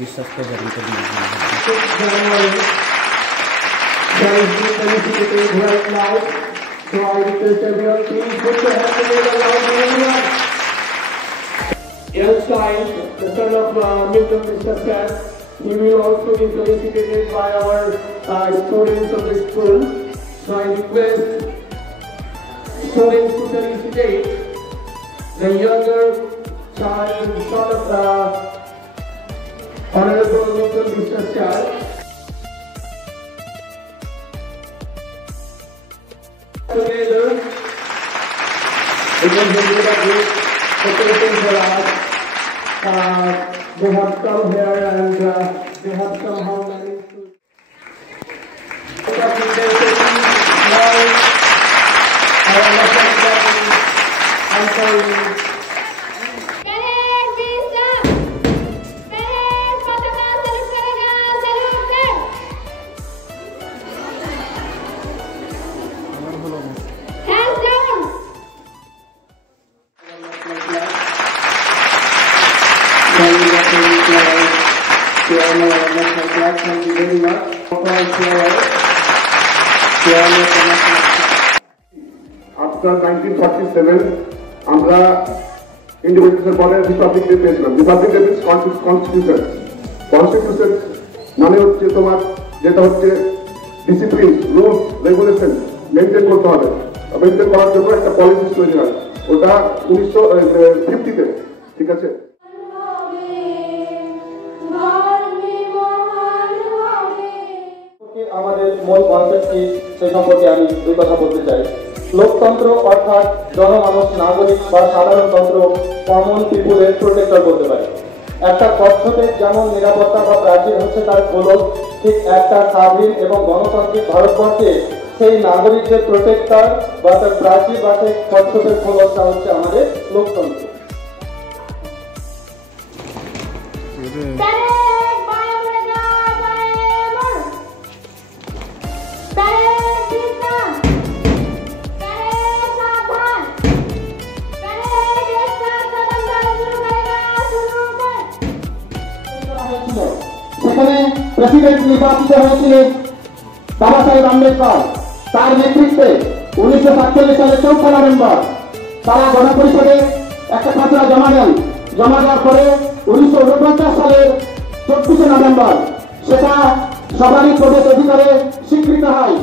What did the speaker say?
বিশ্বাসকে জারি করে দিয়েছে। So I request everyone, please put your hands together loud for everyone. Einstein, the son of Milton Mr. Cat, he will also be felicitated by our students of the school. So I request students to felicitate the younger child, son of Honorable Milton Mr. Cat. Together, it was a great preparation for us. They have come here and they have somehow managed to. I'm sorry. Thank you very much. After 1947, আমরা ইন্ডিপেন্ডেন্সের পরে Republic day পেয়েছিলাম। Republic day means constitution. Constitution মানে হচ্ছে তোমার যেটা হচ্ছে discipline, rules, regulation maintain করতে হবে। মেনটেন করার জন্য একটা পলিসি তৈরি হয়, ওটা 1950-তে, ঠিক আছে। আমাদের মূল কনসেপ্ট কি সেই সম্পর্কে আমি দুই কথা বলতে চাই। লোকতন্ত্র অর্থাৎ জনমানুষ, নাগরিক বা সাধারণতন্ত্র কমন পিপুলের প্রোটেক্টর বলতে পারে। একটা কচ্ছপে যেমন নিরাপত্তা বা প্রাচীর হচ্ছে তার খোলস, ঠিক একটা স্বাধীন এবং গণতান্ত্রিক ভারতবর্ষে সেই নাগরিকদের প্রোটেক্টর বা তার প্রাচীর বা সেই কচ্ছপের খোলসটা হচ্ছে আমাদের লোকতন্ত্র। সেখানে প্রেসিডেন্ট নির্বাচিত হয়েছিলেন বাবা সাহেব আম্বেদকর। তার নেতৃত্বে 1947 সালের 4 নভেম্বর তারা গণপরিষদে একটা খসড়া জমা দেন। জমা দেওয়ার পরে 1949 সালের 24 নভেম্বর সেটা সবারই প্রবেশ অধিকারে স্বীকৃত হয়।